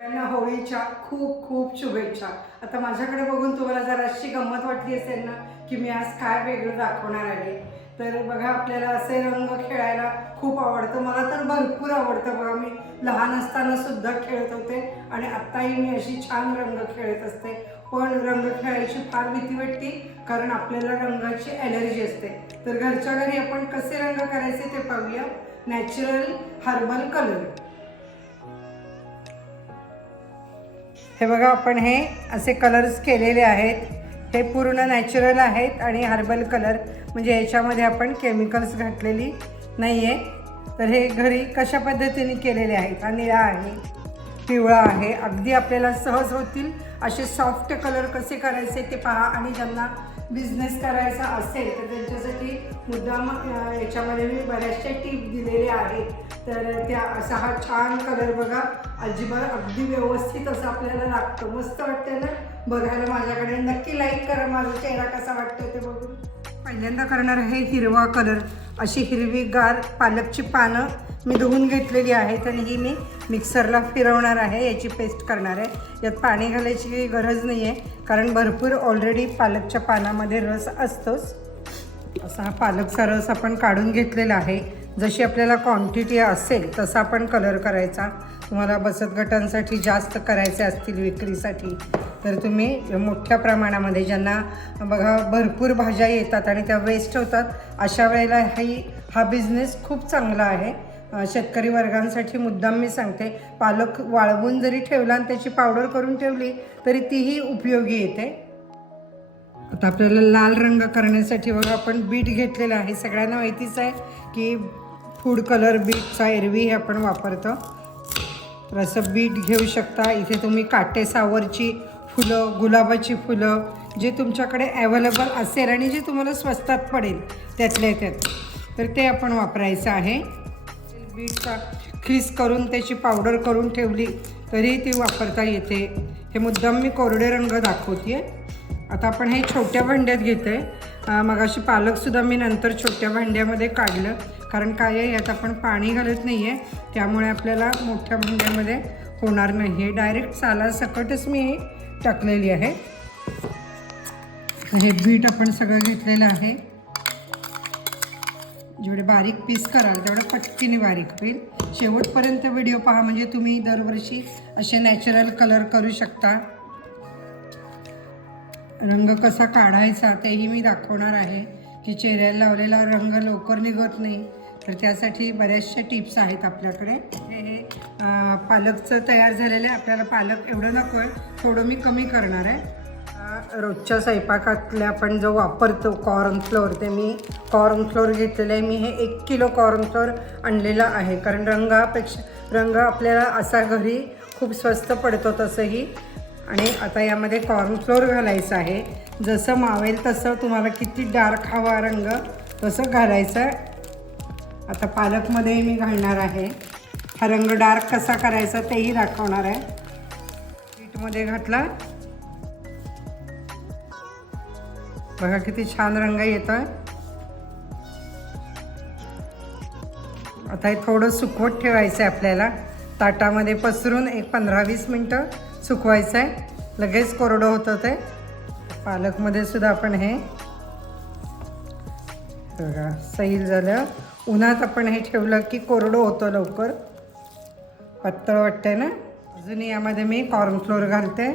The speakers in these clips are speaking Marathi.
सगळ्यांना होळीच्या खूप खूप शुभेच्छा. आता माझ्याकडे बघून तुम्हाला जरा अशी गंमत वाटली असेल ना की मी आज काय वेगळं दाखवणार आहे. तर बघा आपल्याला असे रंग खेळायला खूप आवडतं. मला तर भरपूर आवडतं बघा. मी लहान असताना सुद्धा खेळत होते आणि आत्ताही मी अशी छान रंग खेळत असते. पण रंग खेळायची फार भीती वाटते कारण आपल्याला रंगाची ॲलर्जी असते. तर घरच्या घरी आपण कसे रंग करायचे ते पाहूया. नॅचरल हर्बल कलर हे बघा आपण हे असे कलर्स केलेले आहेत. हे पूर्ण नॅचरल आहेत आणि हर्बल कलर म्हणजे याच्यामध्ये आपण केमिकल्स घातलेली नाही आहे तर हे घरी कशा पद्धतीने केलेले आहेत? हा निळा आहे पिवळा आहे. अगदी आपल्याला सहज होतील असे सॉफ्ट कलर कसे करायचे ते पहा आणि ज्यांना बिझनेस करायचा असेल तर त्यांच्यासाठी मुद्दाम याच्यामध्ये मी बऱ्याचशा टीप दिलेल्या आहेत. तर त्या असा हा छान कलर बघा. अजिबात अगदी व्यवस्थित असं आपल्याला लागतं. मस्त वाटतं ना? बघायला माझ्याकडे. नक्की लाईक करा. माझा चेहरा कसा वाटतो ते बघून. पहिल्यांदा करणार आहे हिरवा कलर अशी हिरवीगार पालकची पानं. मी धुवून घेतलेली आहेत आणि ही मी मिक्सरला फिरवणार आहे याची पेस्ट करणार आहे. यात पाणी घालायची गरज नाही आहे कारण भरपूर ऑलरेडी पालकच्या पानामध्ये रस असतोच. असा हा पालकचा रस आपण काढून घेतलेला आहे. जशी आपल्याला क्वांटिटी असेल तसा आपण कलर करायचा. तुम्हाला बचत गटांसाठी जास्त करायचे असतील विक्रीसाठी तर तुम्ही मोठ्या प्रमाणामध्ये ज्यांना बघा भरपूर भाज्या येतात आणि त्या वेस्ट होतात अशा वेळेला ही हा बिझनेस खूप चांगला आहे. शेतकरी वर्गांसाठी मुद्दाम मी सांगते. पालक वाळवून जरी ठेवला आणि त्याची पावडर करून ठेवली तरी तीही उपयोगी येते. आता आपल्याला लाल रंग करण्यासाठी बघा आपण बीट घेतलेलं आहे. सगळ्यांना माहितीच आहे की फूड कलर बीटचा एरवी हे आपण वापरतो. तर असं बीट घेऊ शकता. इथे तुम्ही काटे सावरची फुलं गुलाबाची फुलं जे तुमच्याकडे ॲवेलेबल असेल आणि जे तुम्हाला स्वस्तात पडेल त्यातल्या त्यात. तर ते आपण वापरायचं आहे. बीटचा खीस करून त्याची पावडर करून ठेवली तरी ती वापरता येते. हे मुद्दाम मी कोरडे रंग दाखवते आता आपण हे छोट्या भांड्यात घेते मग अशी पालकसुद्धा मी नंतर छोट्या भांड्यामध्ये काढलं कारण काय आहे यात आपण पाणी घालत नाही आहे त्यामुळे आपल्याला मोठ्या भांड्यामध्ये होणार नाही आहे डायरेक्ट साला सकटच मी टाकलेली आहे. हे बीट आपण सगळं घेतलेलं आहे. जेवढे बारीक पीस कराल तेवढं पटकीने बारीक होईल. शेवटपर्यंत व्हिडिओ पहा म्हणजे तुम्ही दरवर्षी असे नॅचरल कलर करू शकता. रंग कसा काढायचा तेही मी दाखवणार आहे. की चेहऱ्याला लावलेला रंग लवकर निघत नाही. तर त्यासाठी बऱ्याचशा टिप्स आहेत आपल्याकडे. हे हे पालकचं तयार झालेलं आहे. आपल्याला पालक एवढं नको आहे थोडं मी कमी करणार आहे. रोजच्या स्वयंपाकातल्या आपण जो वापरतो कॉर्न फ्लोअर ते मी कॉर्न फ्लोअर घेतलेलं आहे. मी हे एक किलो कॉर्न फ्लोअर आणलेलं आहे. कारण रंगापेक्षा रंग आपल्याला असा घरी खूप स्वस्त पडतो तसंही. आणि आता यामध्ये कॉर्नफ्लोअर घालायचं आहे. जसं मावेल तसं तुम्हाला किती डार्क हवा रंग तसं घालायचं आहे. आता पालकमध्ये मी घालणार आहे. हा रंग डार्क कसा करायचा तेही दाखवणार आहे. पीठमध्ये घातला. बघा किती छान रंग येतो आहे आता हे थोडं सुकवत ठेवायचं आहे आपल्याला. ताटामध्ये पसरून एक पंधरा वीस मिनटं सुकवायचं आहे लगेच कोरडं होतं ते. पालकमध्ये सुद्धा आपण हे बघा सैल झालं. उन्हात आपण हे ठेवलं की कोरडं होतं लवकर. पातळ वाटतंय ना? अजून यामध्ये मी कॉर्नफ्लोअर घालते.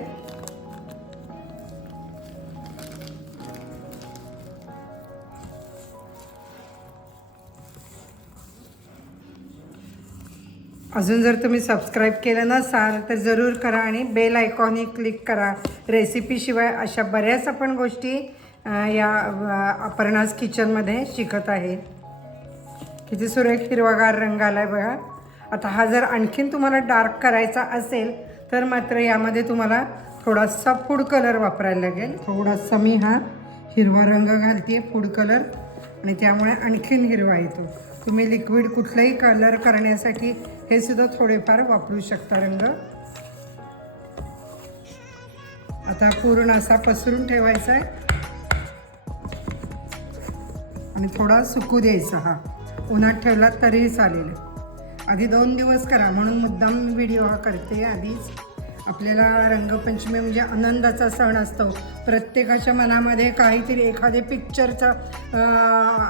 अजून जर तुम्ही सबस्क्राईब केलं नसाल तर जरूर करा आणि बेल आयकॉनही क्लिक करा. रेसिपीशिवाय अशा बऱ्याच आपण गोष्टी या अपर्णास अपर्णाज किचनमध्ये शिकत आहे. किती सुरेख हिरवागार रंग आला आहे बघा. आता हा जर आणखीन तुम्हाला डार्क करायचा असेल तर मात्र यामध्ये तुम्हाला थोडासा फूड कलर वापरायला लागेल. थोडासा मी हा हिरवा रंग घालते फूड कलर आणि त्यामुळे आणखीन हिरवा येतो. तुम्ही लिक्विड कुठलाही कलर करण्यासाठी हे सुद्धा थोडेफार वापरू शकता रंग. आता पूर्ण असा पसरून ठेवायचा आहे. आणि थोडा सुकू द्यायचा हा. उन्हात ठेवला तरीही चालेल. आधी दोन दिवस करा म्हणून मुद्दाम व्हिडिओ हा करते आधीच. आपल्याला रंगपंचमी म्हणजे आनंदाचा सण असतो. प्रत्येकाच्या मनामध्ये काहीतरी एखादे पिक्चरचं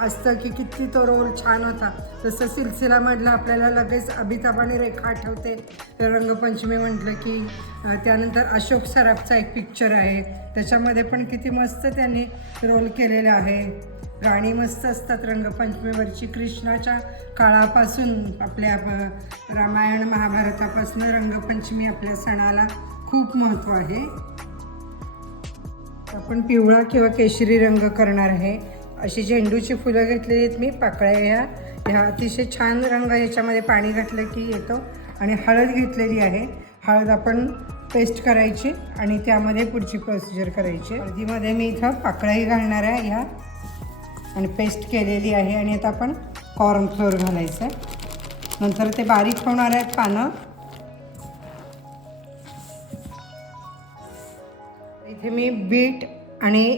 असतं की किती तो रोल छान होता. जसं सिलसिलामधलं आपल्याला लगेच अभितापाने रेखा आठवते. रंगपंचमी म्हटलं की त्यानंतर अशोक सराफचा एक पिक्चर आहे. त्याच्यामध्ये पण किती मस्त त्यांनी रोल केलेला आहे. गाणी मस्त असतात रंगपंचमीवरची. कृष्णाच्या काळापासून आपल्या रामायण महाभारतापासून रंगपंचमी आपल्या सणाला खूप महत्त्व आहे. आपण पिवळा किंवा केशरी रंग करणार आहे. अशी झेंडूची फुलं घेतलेली आहेत मी पाकळ्या ह्या. ह्या अतिशय छान रंग ह्याच्यामध्ये पाणी घातलं की येतो. आणि हळद घेतलेली आहे. हळद आपण पेस्ट करायची आणि त्यामध्ये पुढची प्रोसिजर करायची. हळदीमध्ये मी इथं पाकळ्याही घालणार आहे ह्या. आणि पेस्ट केलेली आहे आणि आता आपण कॉर्नफ्लोअर घालायचं आहे. नंतर ते बारीक होणार आहेत पानं. इथे मी बीट आणि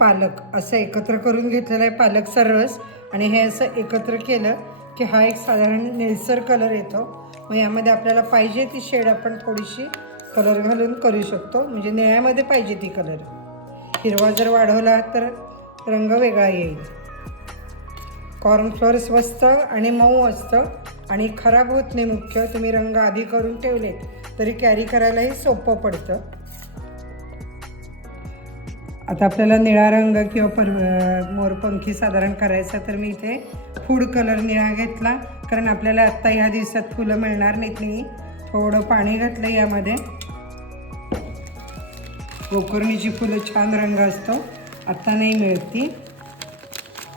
पालक असं एकत्र करून घेतलेलं आहे पालकचा रस आणि हे असं एकत्र केलं की हा एक साधारण निळसर कलर येतो. मग यामध्ये आपल्याला पाहिजे ती शेड आपण थोडीशी कलर घालून करू शकतो. म्हणजे निळ्यामध्ये पाहिजे ती कलर हिरवा जर वाढवला तर रंग वेगळा येईल. कॉर्नफ्लोअर स्वस्त आणि मऊ असतं आणि खराब होत नाही मुख्य तुम्ही रंग आधी करून ठेवले तरी कॅरी करायलाही सोपं पडतं. आता आपल्याला निळा रंग किंवा पर मोरपंखी साधारण करायचा तर मी इथे फूड कलर निळा घेतला कारण आपल्याला आत्ता ह्या दिवसात फुलं मिळणार नाहीत मी. थोडं पाणी घातलं यामध्ये. गोकर्णीची फुलं छान रंग असतो. आत्ता नाही मिळत ती.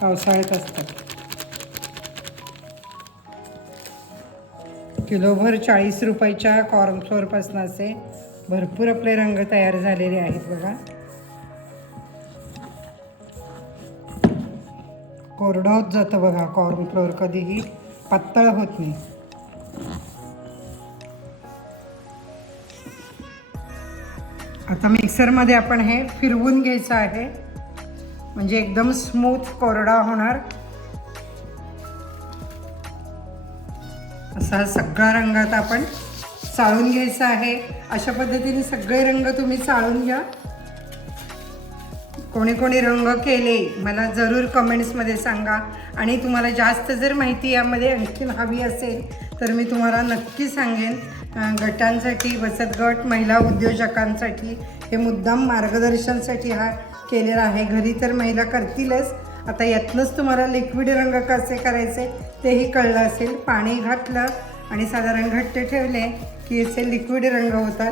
पावसाळ्यात असतात. किलोभर चाळीस रुपयाच्या कॉर्नफ्लोअरपासून असे भरपूर आपले रंग तयार झालेले आहेत बघा. कोरडं होत जातं बघा कॉर्नफ्लोअर कधीही पातळ होत नाही. आता मिक्सरमध्ये आपण हे फिरवून घ्यायचं आहे. म्हणजे एकदम स्मूथ कोरडा होणार. असा सगळा रंगात आपण चाळून घ्यायचा आहे. अशा पद्धतीने सगळे रंग तुम्ही चाळून घ्या. कोणी कोणी रंग केले मला जरूर कमेंट्समध्ये सांगा. आणि तुम्हाला जास्त जर माहिती यामध्ये आणखीन हवी असेल तर मी तुम्हाला नक्की सांगेन. गटांसाठी बचत गट महिला उद्योजकांसाठी हे मुद्दाम मार्गदर्शनसाठी हा केलेला आहे. घरी तर महिला करतीलच. आता यातनंच तुम्हाला लिक्विड रंग कसे करायचे तेही कळलं असेल. पाणी घातलं आणि साधारण घट्ट ठेवले की असे लिक्विड रंग होतात.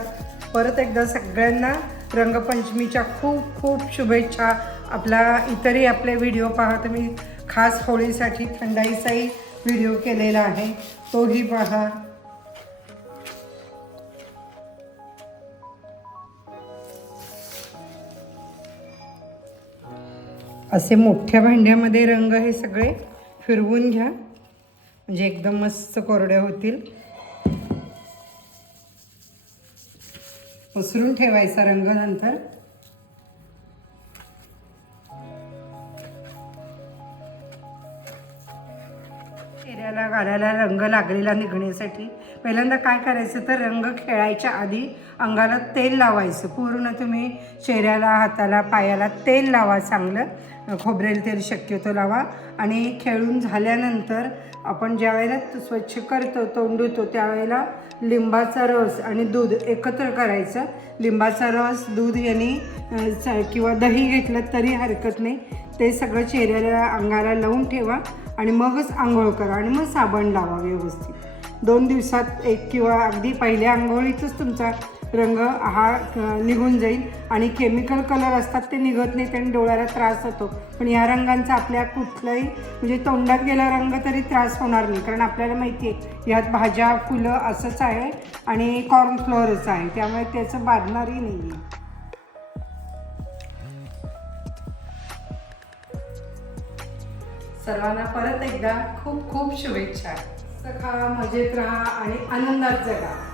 परत एकदा सगळ्यांना रंगपंचमीच्या खूप खूप शुभेच्छा. आपला इतरही आपले व्हिडिओ पहा. तुम्ही खास होळीसाठी थंडाईचाही व्हिडिओ केलेला आहे. तोही पहा. असे मोठ्या भांड्यामध्ये रंग हे सगळे फिरवून घ्या. म्हणजे एकदम मस्त कोरडे होतील. पसरून ठेवायचा रंग नंतर. चेहऱ्याला गालाला रंग लागलेला निघण्यासाठी पहिल्यांदा काय करायचं तर रंग खेळायच्या आधी अंगाला तेल लावायचं. पूर्ण तुम्ही चेहऱ्याला हाताला पायाला तेल लावा चांगलं. खोबरेल तेल शक्यतो लावा. आणि खेळून झाल्यानंतर आपण ज्या वेळेला स्वच्छ करतो तोंडतो त्यावेळेला लिंबाचा रस आणि दूध एकत्र करायचं. लिंबाचा रस दूध यांनी च- किंवा दही घेतलं तरी हरकत नाही. ते सगळं चेहऱ्याला अंगाला लावून ठेवा आणि मगच आंघोळ करा आणि मग साबण लावा व्यवस्थित. दोन दिवसात एक किंवा अगदी पहिल्या आंघोळीतच तुमचा रंग हा निघून जाईल. आणि केमिकल कलर असतात ते निघत नाहीत आणि डोळ्याला त्रास होतो. पण या रंगांचा आपल्या कुठलाही म्हणजे तोंडात गेला रंग तरी त्रास होणार नाही. कारण आपल्याला माहिती आहे यात भाज्या फुलं असंच आहे आणि कॉर्नफ्लोअरच आहे. त्यामुळे त्याचं बाधणारही नाही आहे सर्वांना परत एकदा खूप खूप शुभेच्छा. सखा मजेत राहा आणि आनंदात जगा.